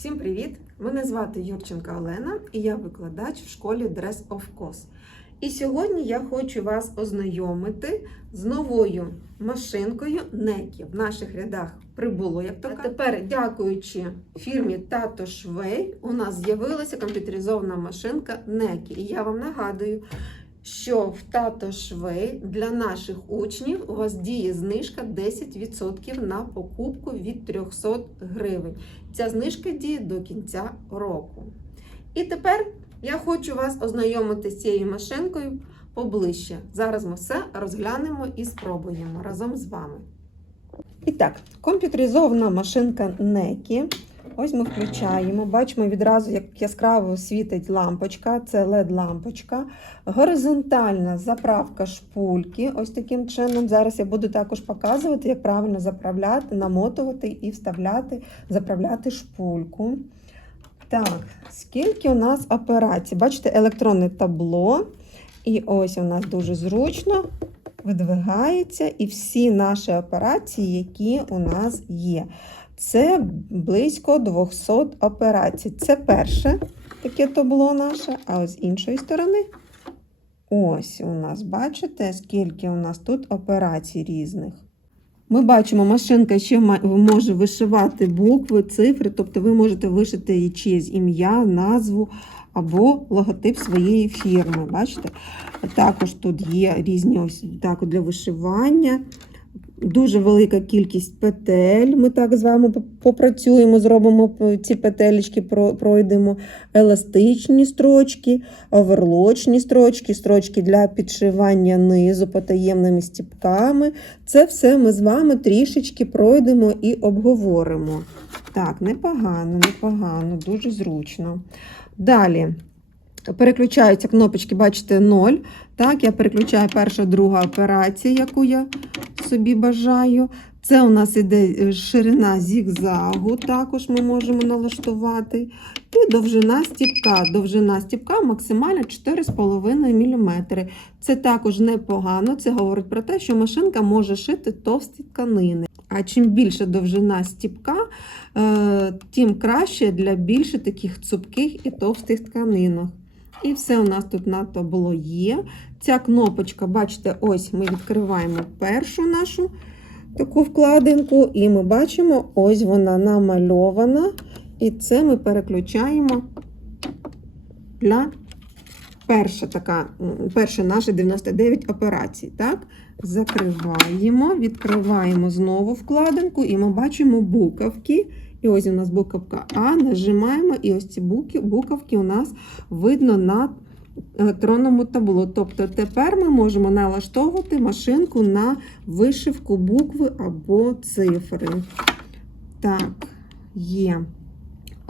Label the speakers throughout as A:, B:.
A: Всім привіт! Мене звати Юрченка Олена і я викладач в школі Dress of Cos. І сьогодні я хочу вас ознайомити з новою машинкою Некі. В наших рядах прибуло, як то кажуть. Тепер, дякуючи фірмі Тато Швей, у нас з'явилася комп'ютеризована машинка Некі. І я вам нагадую, що в Тато Швей для наших учнів у вас діє знижка 10% на покупку від 300 гривень. Ця знижка діє до кінця року. І тепер я хочу вас ознайомити з цією машинкою поближче. Зараз ми все розглянемо і спробуємо разом з вами. І так, комп'ютеризована машинка Некі. Ось ми включаємо. Бачимо відразу, як яскраво світить лампочка, це LED-лампочка. Горизонтальна заправка шпульки. Ось таким чином. Зараз я буду також показувати, як правильно заправляти, намотувати і вставляти, заправляти шпульку. Так, скільки у нас операцій? Бачите, електронне табло. І ось у нас дуже зручно видвигається, і всі наші операції, які у нас є. Це близько 200 операцій. Це перше таке табло наше, а з іншої сторони. Ось у нас, бачите, скільки у нас тут операцій різних. Ми бачимо, машинка ще може вишивати букви, цифри, тобто ви можете вишити її чиєсь ім'я, назву або логотип своєї фірми. Бачите? Також тут є різні ось так для вишивання. Дуже велика кількість петель. Ми так з вами попрацюємо, зробимо ці петелечки, пройдемо еластичні строчки, оверлочні строчки, строчки для підшивання низу потаємними стіпками. Це все ми з вами трішечки пройдемо і обговоримо. Так, непогано, непогано, дуже зручно. Далі. Переключаються кнопочки, бачите, 0. Так, я переключаю перша, друга операція, яку я собі бажаю. Це у нас іде ширина зігзагу, також ми можемо налаштувати. І довжина стіпка. Довжина стіпка максимально 4,5 мм. Це також непогано. Це говорить про те, що машинка може шити товсті тканини. А чим більше довжина стіпка, тим краще для більше таких цупких і товстих тканинок. І все у нас тут на табло є. Ця кнопочка, бачите, ось ми відкриваємо першу нашу таку вкладинку, і ми бачимо, ось вона намальована. І це ми переключаємо для перша така, перша наша 99 операцій. Так? Закриваємо, відкриваємо знову вкладинку, і ми бачимо буковки. І ось у нас буковка А, нажимаємо, і ось ці буковки у нас видно на електронному табло. Тобто тепер ми можемо налаштовувати машинку на вишивку букви або цифри. Так, є.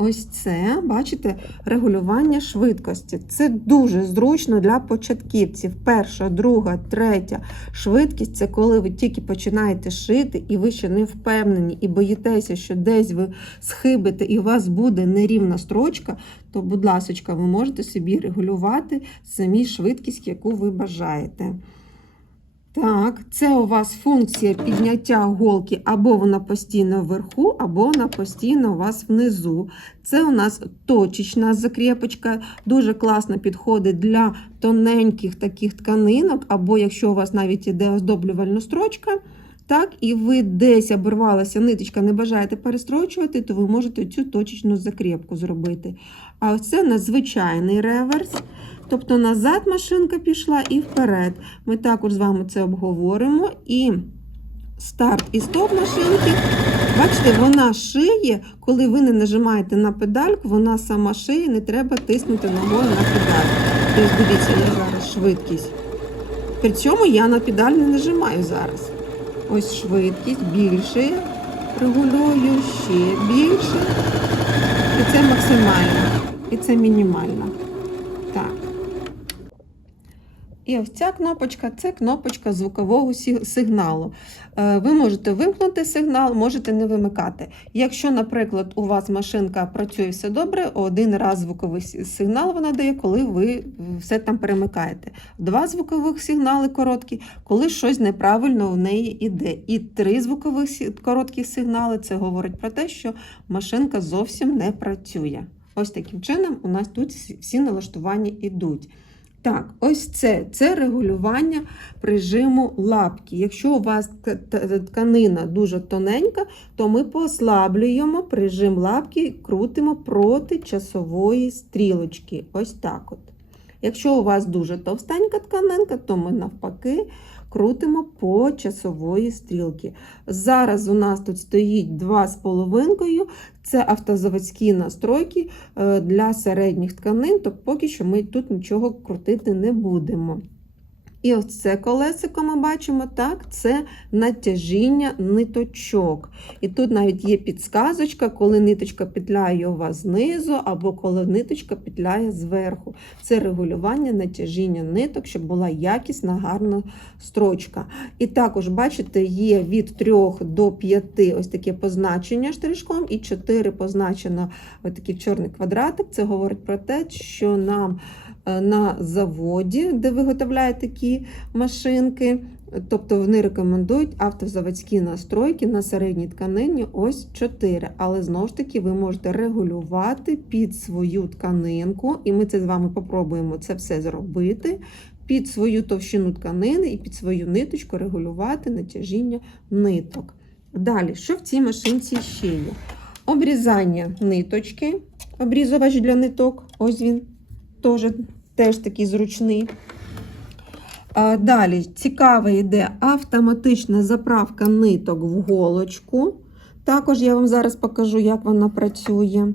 A: Ось це, бачите, регулювання швидкості. Це дуже зручно для початківців. Перша, друга, третя швидкість це коли ви тільки починаєте шити, і ви ще не впевнені, і боїтеся, що десь ви схибите, і у вас буде нерівна строчка, то, будь ласка, ви можете собі регулювати самі швидкість, яку ви бажаєте. Так, це у вас функція підняття голки, або вона постійно вверху, або вона постійно у вас внизу. Це у нас точечна закріпочка, дуже класно підходить для тоненьких таких тканинок, або якщо у вас навіть іде оздоблювальна строчка, так, і ви десь обірвалася ниточка, не бажаєте перестрочувати, то ви можете цю точечну закріпку зробити. А це надзвичайний реверс. Тобто назад машинка пішла і вперед. Ми також з вами це обговоримо. І старт і стоп машинки. Бачите, вона шиє, коли ви не нажимаєте на педальку, вона сама шиє, не треба тиснути ногою на педаль. Тобто, дивіться, я зараз швидкість. При цьому я на педаль не нажимаю зараз. Ось швидкість більше. Регулюю ще більше. І це максимально. І це мінімально. Так. І ось ця кнопочка це кнопочка звукового сигналу. Е, Ви можете вимкнути сигнал, можете не вимикати. Якщо, наприклад, у вас машинка працює все добре, один раз звуковий сигнал вона дає, коли ви все там перемикаєте. Два звукових сигнали короткі, коли щось неправильно у неї іде. І три звукових короткі сигнали це говорить про те, що машинка зовсім не працює. Ось таким чином у нас тут всі налаштування йдуть. Так, ось це, це регулювання прижиму лапки. Якщо у вас тканина дуже тоненька, то ми послаблюємо прижим лапки крутимо проти часової стрілочки. Ось так от. Якщо у вас дуже товстенька тканинка, то ми навпаки крутимо по часової стрілки. Зараз у нас тут стоїть 2,5. Це автозаводські настройки е, для середніх тканин, то поки що ми тут нічого крутити не будемо. І ось це колесико ми бачимо, так, це натяжіння ниточок. І тут навіть є підсказочка, коли ниточка петляє у вас знизу, або коли ниточка петляє зверху. Це регулювання натяжіння ниток, щоб була якісна, гарна строчка. І також, бачите, є від 3 до 5 ось таке позначення штришком, і 4 позначено ось такий чорний квадратик. Це говорить про те, що нам на заводі, де виготовляють такі машинки, тобто вони рекомендують автозаводські настройки на середній тканині ось 4. Але знову ж таки ви можете регулювати під свою тканинку, і ми це з вами попробуємо це все зробити. Під свою товщину тканини і під свою ниточку регулювати натяжіння ниток. Далі, що в цій машинці ще є? Обрізання ниточки, обрізувач для ниток, ось він теж, теж такий зручний. А, Далі цікава йде автоматична заправка ниток в голочку. Також я вам зараз покажу, як вона працює.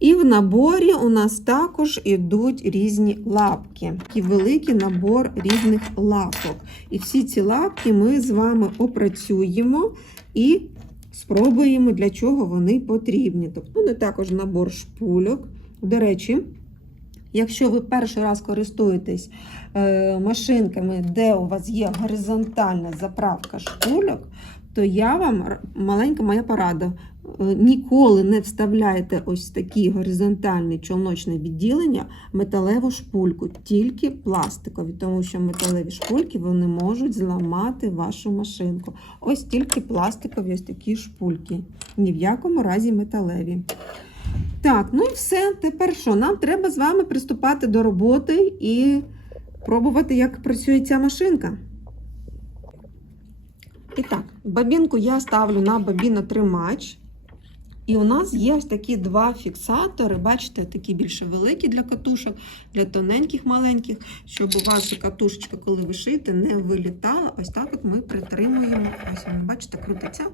A: І в наборі у нас також йдуть різні лапки. Такий великий набор різних лапок. І всі ці лапки ми з вами опрацюємо і спробуємо, для чого вони потрібні. Тобто, не також набор шпульок. До речі, якщо ви перший раз користуєтесь е, машинками, де у вас є горизонтальна заправка шпульок, то я вам маленька моя порада. Е, Ніколи не вставляйте ось такі горизонтальні чолночне відділення металеву шпульку, тільки пластикові, тому що металеві шпульки вони можуть зламати вашу машинку. Ось тільки пластикові ось такі шпульки. Ні в якому разі металеві. Так, ну і все. Тепер що? Нам треба з вами приступати до роботи і пробувати, як працює ця машинка. І так, бабінку я ставлю на бабінотримач. І у нас є ось такі два фіксатори. Бачите, такі більше великі для катушок, для тоненьких маленьких, щоб вас катушечка, коли ви шиєте, не вилітала. Ось так от ми притримуємо. Ось воно, бачите, крутиться.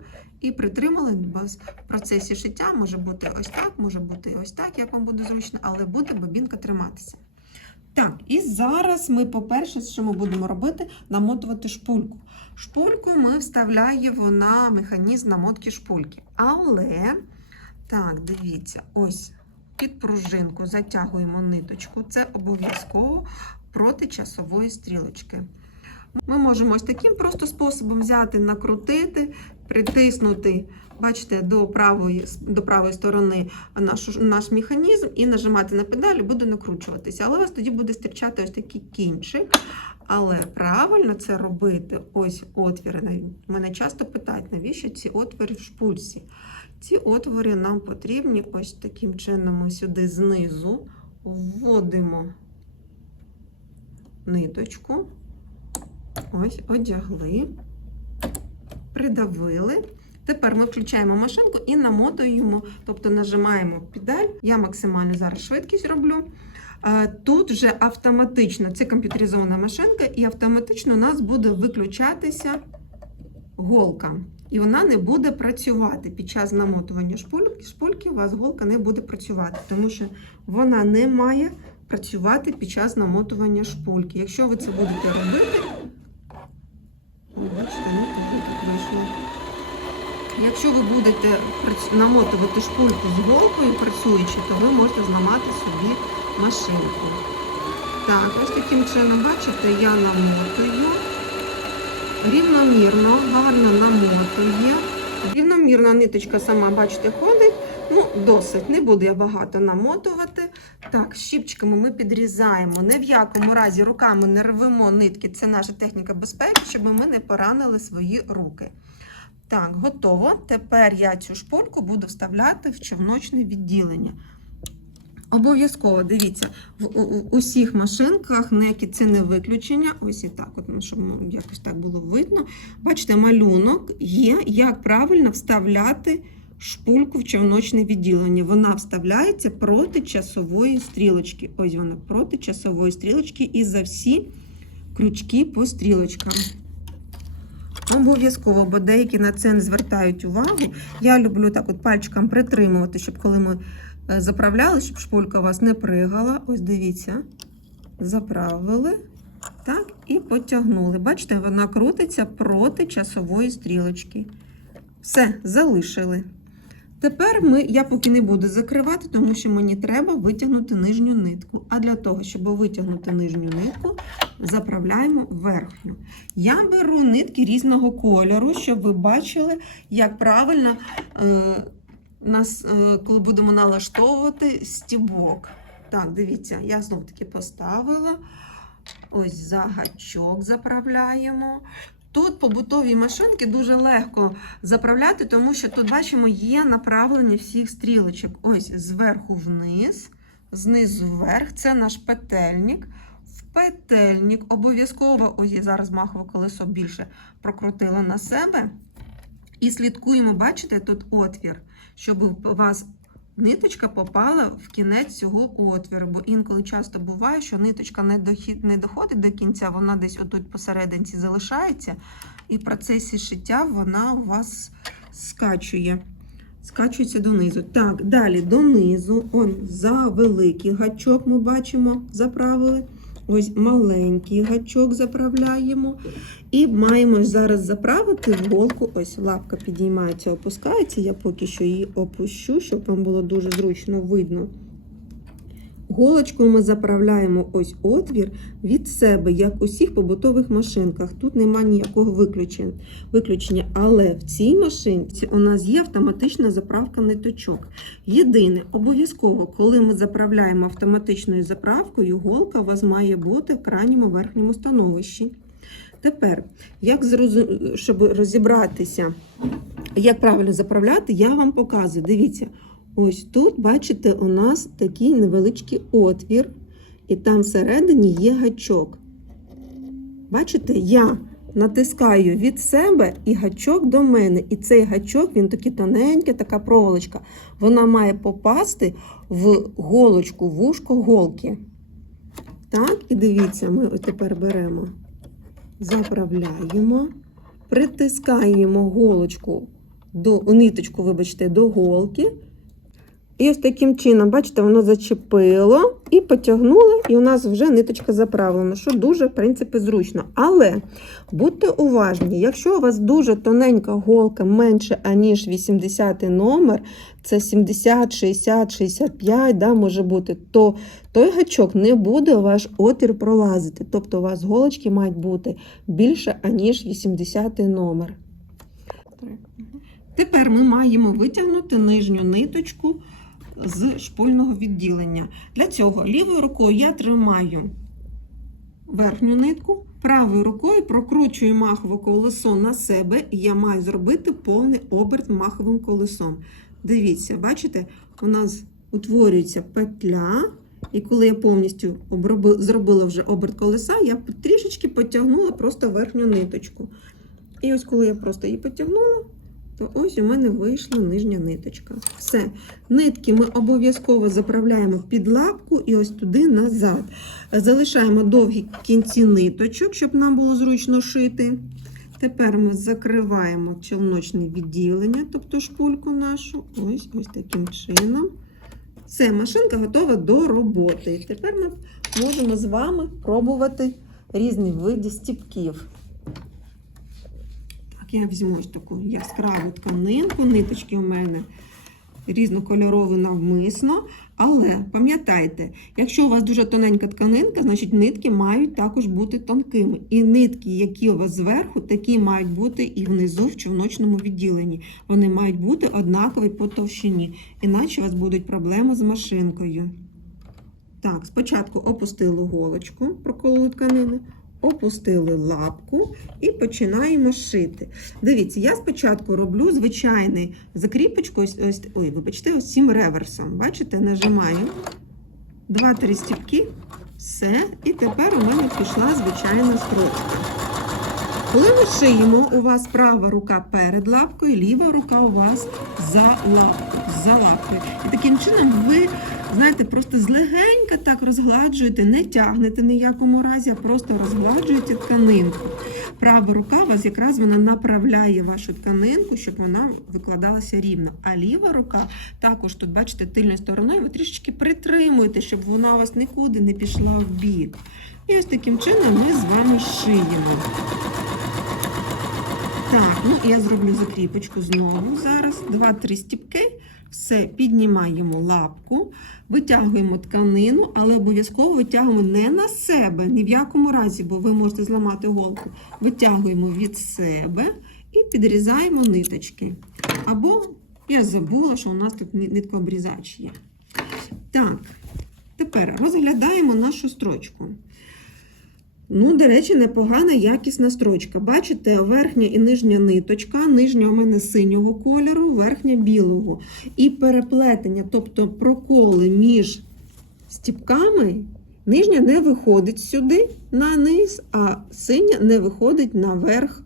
A: І притримали бо в процесі шиття. Може бути ось так, може бути ось так, як вам буде зручно, але буде бабінка триматися. Так, і зараз ми, по-перше, що ми будемо робити? Намотувати шпульку. Шпульку ми вставляємо на механізм намотки шпульки. Але, так, дивіться, ось під пружинку затягуємо ниточку. Це обов'язково проти часової стрілочки. Ми можемо ось таким просто способом взяти, накрутити, притиснути, бачите, до правої, до правої сторони наш, наш механізм і нажимати на педалі, буде накручуватися. Але у вас тоді буде стирчати ось такий кінчик. Але правильно це робити, ось отвіри. Мене часто питають, навіщо ці отвори в шпульці. Ці отвори нам потрібні ось таким чином ми сюди знизу вводимо ниточку. Ось, одягли, придавили. Тепер ми включаємо машинку і намотуємо, тобто нажимаємо педаль. Я максимально зараз швидкість роблю. Тут вже автоматично, це комп'ютеризована машинка, і автоматично у нас буде виключатися голка. І вона не буде працювати під час намотування шпульки. Шпульки у вас голка не буде працювати, тому що вона не має працювати під час намотування шпульки. Якщо ви це будете робити, ну. Якщо ви будете намотувати шпульку з голкою працюючи, то ви можете зламати собі машинку. Так, ось таким чином, бачите, я намотую. Рівномірно, гарно намотує. Рівномірна ниточка сама, бачите, ходить. Ну, досить, не буду я багато намотувати. Так, щіпчиками ми підрізаємо. Ні в якому разі руками не рвемо нитки. Це наша техніка безпеки, щоб ми не поранили свої руки. Так, готово. Тепер я цю шпольку буду вставляти в човночне відділення. Обов'язково дивіться, в у- у- усіх машинках некі це не виключення. Ось і так, от, щоб ну, якось так було видно. Бачите, малюнок є, як правильно вставляти шпульку в човночне відділення. Вона вставляється проти часової стрілочки. Ось вона проти часової стрілочки і за всі крючки по стрілочкам. Обов'язково, бо деякі на це не звертають увагу. Я люблю так от пальчиком притримувати, щоб коли ми заправляли, щоб шпулька у вас не пригала. Ось дивіться, заправили. Так, і потягнули. Бачите, вона крутиться проти часової стрілочки. Все, залишили. Тепер ми, я поки не буду закривати, тому що мені треба витягнути нижню нитку. А для того, щоб витягнути нижню нитку, заправляємо верхню. Я беру нитки різного кольору, щоб ви бачили, як правильно е, нас, е, коли будемо налаштовувати стібок. Так, дивіться, я знов таки поставила. Ось за гачок заправляємо. Тут побутові машинки дуже легко заправляти, тому що тут бачимо є направлення всіх стрілочок. Ось зверху вниз, знизу вверх. Це наш петельник. В петельник обов'язково, ось я зараз махове колесо більше прокрутила на себе. І слідкуємо, бачите, тут отвір, щоб у вас ниточка попала в кінець цього отвіру. Бо інколи часто буває, що ниточка не, доходить до кінця, вона десь отут посерединці залишається, і в процесі шиття вона у вас скачує. Скачується донизу. Так, далі донизу. Он за великий гачок ми бачимо, заправили. Ось маленький гачок заправляємо. І маємо зараз заправити в голку. Ось лапка підіймається, опускається. Я поки що її опущу, щоб вам було дуже зручно видно. Голочкою ми заправляємо ось отвір від себе, як у всіх побутових машинках. Тут нема ніякого виключення. Але в цій машинці у нас є автоматична заправка ниточок. Єдине, обов'язково, коли ми заправляємо автоматичною заправкою, голка у вас має бути в крайньому верхньому становищі. Тепер, як щоб розібратися, як правильно заправляти, я вам показую. Дивіться, ось тут, бачите, у нас такий невеличкий отвір, і там всередині є гачок. Бачите, я натискаю від себе і гачок до мене. І цей гачок, він такий тоненький, така проволочка. Вона має попасти в голочку, в вушко голки. Так, і дивіться, ми ось тепер беремо заправляємо, притискаємо голочку до ниточку, вибачте, до голки. І ось таким чином, бачите, воно зачепило і потягнуло, і у нас вже ниточка заправлена, що дуже, в принципі, зручно. Але будьте уважні, якщо у вас дуже тоненька голка менше, аніж 80 номер, це 70, 60, 65, да, може бути, то той гачок не буде у ваш отвір пролазити. Тобто у вас голочки мають бути більше, аніж 80 номер. Тепер ми маємо витягнути нижню ниточку з шпульного відділення. Для цього лівою рукою я тримаю верхню нитку, правою рукою прокручую махове колесо на себе, і я маю зробити повний оберт маховим колесом. Дивіться, бачите, у нас утворюється петля. І коли я повністю зробила вже оберт колеса, я трішечки потягнула просто верхню ниточку. І ось коли я просто її потягнула, то ось у мене вийшла нижня ниточка. Все. Нитки ми обов'язково заправляємо під лапку і ось туди назад. Залишаємо довгі кінці ниточок, щоб нам було зручно шити. Тепер ми закриваємо човночне відділення, тобто шпульку нашу. Ось ось таким чином. Все, машинка готова до роботи. Тепер ми можемо з вами пробувати різні види стіпків. Я візьму ось таку яскраву тканинку, ниточки у мене різнокольоровий навмисно. Але пам'ятайте, якщо у вас дуже тоненька тканинка, значить нитки мають також бути тонкими. І нитки, які у вас зверху, такі мають бути і внизу в човночному відділенні. Вони мають бути однакові по товщині, іначе у вас будуть проблеми з машинкою. Так, спочатку опустили голочку, прокололи тканини, опустили лапку і починаємо шити. Дивіться, я спочатку роблю звичайний закріпочку, ось, ось, ой, вибачте, ось цим реверсом. Бачите, нажимаю. Два-три стіпки, все. І тепер у мене пішла звичайна строчка. Коли ми шиємо, у вас права рука перед лапкою, ліва рука у вас за лапкою. За лапкою. І таким чином ви, знаєте, просто злегенька так розгладжуєте, не тягнете ні в якому разі, а просто розгладжуєте тканинку. Права рука вас якраз вона направляє вашу тканинку, щоб вона викладалася рівно. А ліва рука також тут, бачите, тильною стороною ви трішечки притримуєте, щоб вона у вас нікуди не пішла в бік. І ось таким чином ми з вами шиємо. Так, ну я зроблю закріпочку знову зараз. Два-три стіпки. Все, піднімаємо лапку, витягуємо тканину, але обов'язково витягуємо не на себе, ні в якому разі, бо ви можете зламати голку. Витягуємо від себе і підрізаємо ниточки. Або я забула, що у нас тут ниткообрізач є. Так, тепер розглядаємо нашу строчку. Ну, до речі, непогана якісна строчка. Бачите, верхня і нижня ниточка, нижня у мене синього кольору, верхня білого. І переплетення, тобто проколи між стіпками, нижня не виходить сюди на низ, а синя не виходить наверх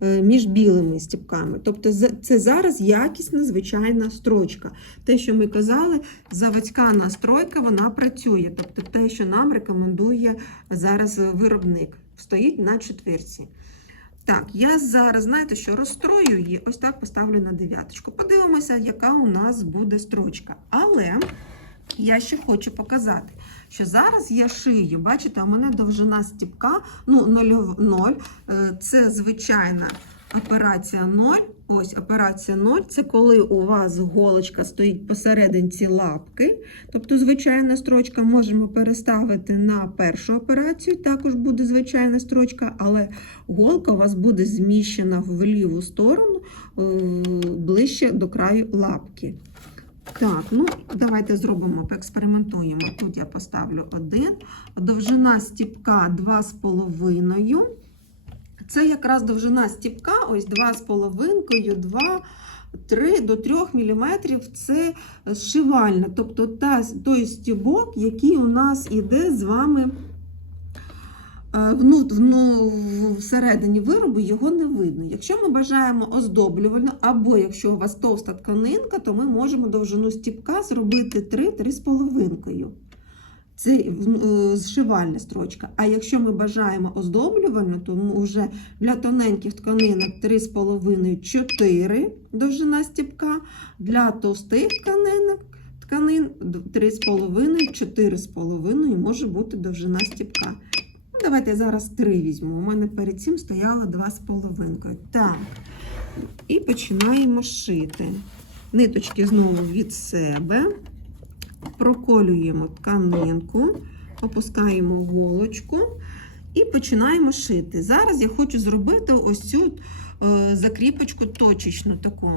A: між білими стіпками. Тобто це зараз якісна звичайна строчка. Те, що ми казали, заводська настройка, вона працює. Тобто те, що нам рекомендує зараз виробник, стоїть на четвірці. Так, я зараз, знаєте, що розстрою її, ось так поставлю на дев'яточку. Подивимося, яка у нас буде строчка. Але я ще хочу показати, що зараз я шию, бачите, у мене довжина стіпка, ну, 0,0, е, це звичайна операція 0. Ось операція 0 це коли у вас голочка стоїть посерединці лапки. Тобто звичайна строчка можемо переставити на першу операцію, також буде звичайна строчка, але голка у вас буде зміщена в ліву сторону е, ближче до краю лапки. Так, ну давайте зробимо, поекспериментуємо. Тут я поставлю один. Довжина стіпка 2,5. Це якраз довжина стіпка, ось 2,5, 2, 3 до 3 мм це зшивальна. Тобто та, той стібок, який у нас іде з вами вну, вну, всередині виробу, його не видно. Якщо ми бажаємо оздоблювально, або якщо у вас товста тканинка, то ми можемо довжину стіпка зробити 3-3,5. Це е, зшивальна строчка. А якщо ми бажаємо оздоблювальну, то вже для тоненьких тканинок 3,5-4 довжина стіпка, для товстих тканинок тканин 3,5-4,5 може бути довжина стіпка. Давайте я зараз 3 візьму. У мене перед цим стояло 2,5. Так. І починаємо шити. Ниточки знову від себе. Проколюємо тканинку, опускаємо голочку і починаємо шити. Зараз я хочу зробити ось цю е, закріпочку точечну таку.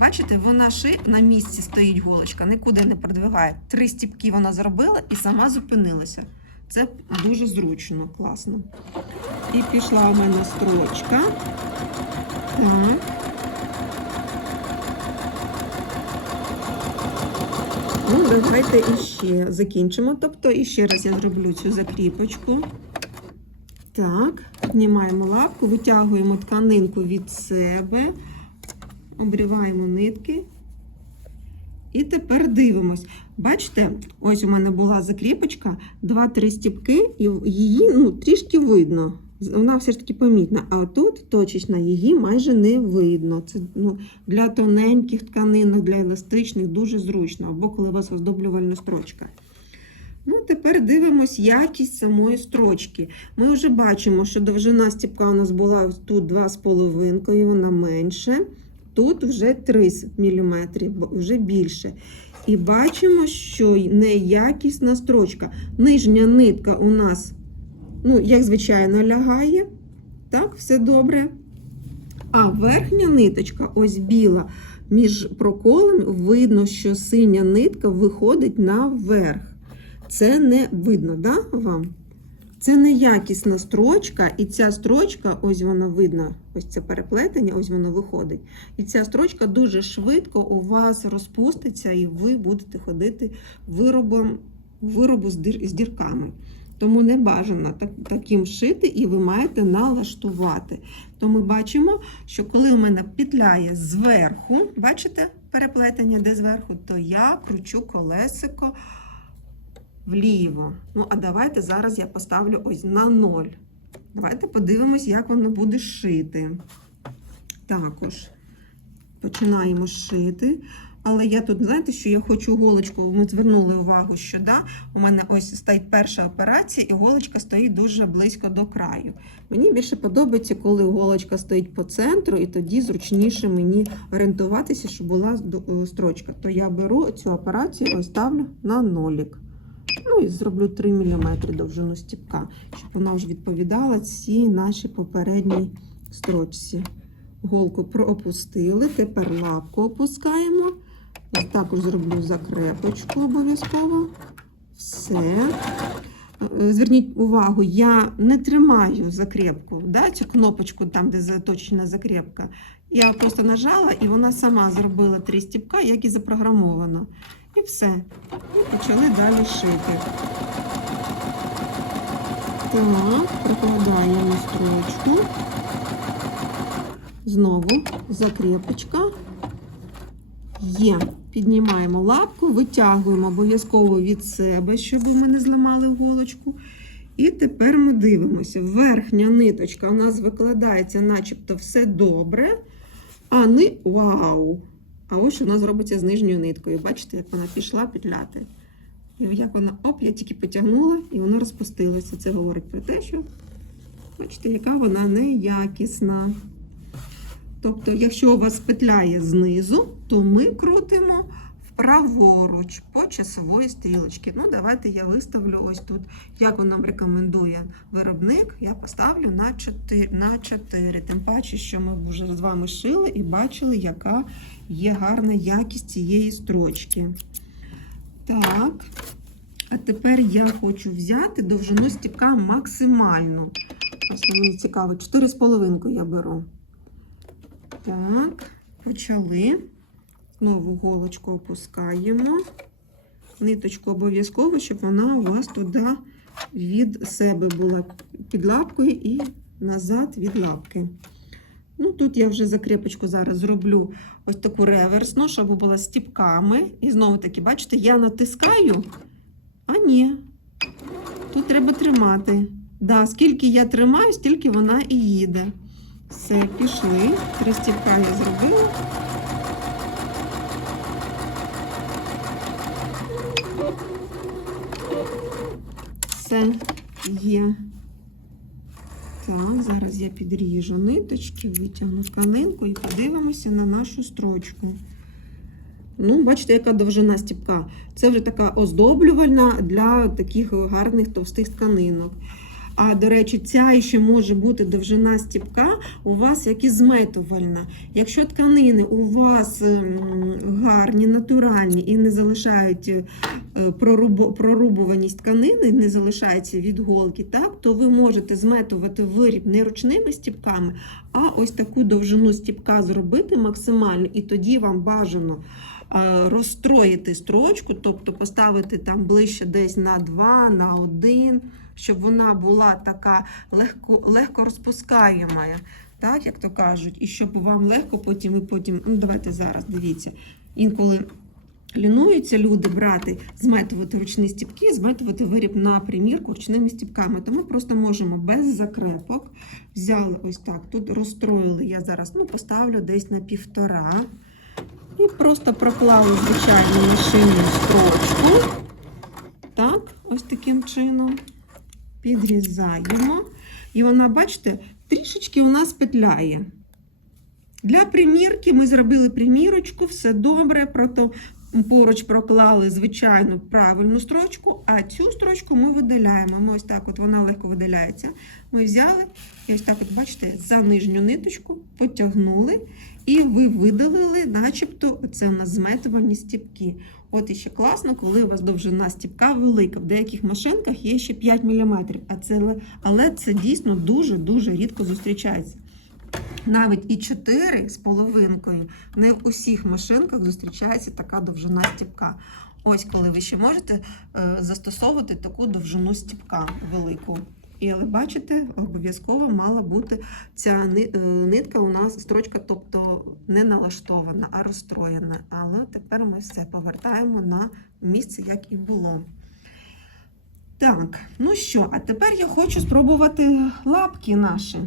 A: Бачите, вона ши на місці стоїть голочка, нікуди не продвигає. Три стіпки вона зробила і сама зупинилася. Це дуже зручно, класно. І пішла у мене строчка. Так. Ну, давайте іще закінчимо. Тобто, іще раз я зроблю цю закріпочку. Так, знімаємо лапку, витягуємо тканинку від себе, обріваємо нитки. І тепер дивимось. Бачите, ось у мене була закріпочка, 2-3 стіпки, і її ну, трішки видно. Вона все ж таки помітна. А тут точечна, її майже не видно. Це ну, для тоненьких тканинок, для еластичних дуже зручно, або коли у вас оздоблювальна строчка. Ну, тепер дивимось якість самої строчки. Ми вже бачимо, що довжина стіпка у нас була тут 2,5, вона менше. Тут вже 30 мм, вже більше. І бачимо, що неякісна строчка. Нижня нитка у нас, ну, як звичайно, лягає. Так, все добре. А верхня ниточка, ось біла, між проколами, видно, що синя нитка виходить наверх. Це не видно, да, вам? Це неякісна строчка, і ця строчка, ось вона видно, ось це переплетення, ось воно виходить. І ця строчка дуже швидко у вас розпуститься, і ви будете ходити виробом, виробу з, дір, з дірками. Тому не бажано так, таким шити, і ви маєте налаштувати. То ми бачимо, що коли у мене петляє зверху, бачите переплетення, де зверху, то я кручу колесико вліво. Ну, а давайте зараз я поставлю ось на 0. Давайте подивимось, як воно буде шити. Також починаємо шити. Але я тут, знаєте, що я хочу голочку, ми звернули увагу, що да, у мене ось стоїть перша операція, і голочка стоїть дуже близько до краю. Мені більше подобається, коли голочка стоїть по центру, і тоді зручніше мені орієнтуватися, щоб була строчка. То я беру цю операцію, ось ставлю на нолік. Ну і зроблю 3 мм довжину стіпка, щоб вона вже відповідала цій нашій попередній строчці. Голку проопустили, тепер лапку опускаємо. Також зроблю закрепочку обов'язково. Все. Е, Зверніть увагу, я не тримаю закрепку, да, цю кнопочку, там, де заточена закрепка. Я просто нажала і вона сама зробила три стіпка, як і запрограмовано. І все. І почали далі шити. Так, прикладаємо строчку. Знову закрепочка. Є. Піднімаємо лапку, витягуємо обов'язково від себе, щоб ми не зламали голочку. І тепер ми дивимося. Верхня ниточка у нас викладається, начебто все добре. А ни... Вау! А ось що зробиться з нижньою ниткою. Бачите, як вона пішла петляти. І як вона, оп, я тільки потягнула, і воно розпустилося. Це говорить про те, що, бачите, яка вона неякісна. Тобто, якщо у вас петляє знизу, то ми крутимо праворуч по часової стрілочці. Ну, давайте я виставлю ось тут, як нам рекомендує виробник, я поставлю на 4, на 4. Тим паче, що ми вже з вами шили і бачили, яка є гарна якість цієї строчки. Так. А тепер я хочу взяти довжину стіпка максимальну. Ось мені цікаво, 4,5 я беру. Так, почали. Знову голочку опускаємо. Ниточку обов'язково, щоб вона у вас туди від себе була під лапкою і назад від лапки. Ну, Тут я вже закріпочку зараз зроблю ось таку реверсну, щоб була стіпками. І знову таки, бачите, я натискаю, а ні. Тут треба тримати. Да, скільки я тримаю, стільки вона і їде. Все, пішли. Три стіпка я зробила. Все є. Так, зараз я підріжу ниточки, витягну тканинку і подивимося на нашу строчку. Ну, бачите, яка довжина стіпка. Це вже така оздоблювальна для таких гарних товстих тканинок. А до речі, ця ще може бути довжина стіпка у вас як і зметувальна. Якщо тканини у вас ем, гарні, натуральні і не залишають е, прорубуваність тканини, не залишається від голки, так, то ви можете зметувати виріб не ручними стіпками, а ось таку довжину стіпка зробити максимально, і тоді вам бажано е, розстроїти строчку, тобто поставити там ближче десь на 2, на 1, щоб вона була така легко, легко розпускаєма, так, як то кажуть, і щоб вам легко потім і потім, ну давайте зараз, дивіться, інколи лінуються люди брати, зметувати ручні стіпки, зметувати виріб на примірку ручними стіпками. То ми просто можемо без закрепок взяли ось так, тут розстроїли, я зараз ну, поставлю десь на півтора. І просто проклали звичайну машинну строчку. Так, ось таким чином. Підрізаємо. І вона, бачите, трішечки у нас петляє. Для примірки ми зробили примірочку, все добре, поруч проклали звичайну правильну строчку, а цю строчку ми видаляємо. Ми ось так, от вона легко видаляється. Ми взяли і ось так, от бачите, за нижню ниточку потягнули, і ви видалили, начебто, це у нас зметувані стіпки. От іще класно, коли у вас довжина стіпка велика. В деяких машинках є ще 5 мм, а це, але це дійсно дуже-дуже рідко зустрічається. Навіть і 4 з половинкою не в усіх машинках зустрічається така довжина стіпка. Ось коли ви ще можете е, застосовувати таку довжину стіпка велику. І але бачите, обов'язково мала бути ця е, нитка у нас строчка, тобто не налаштована, а розстроєна. Але тепер ми все повертаємо на місце, як і було. Так, ну що, а тепер я хочу спробувати лапки наші.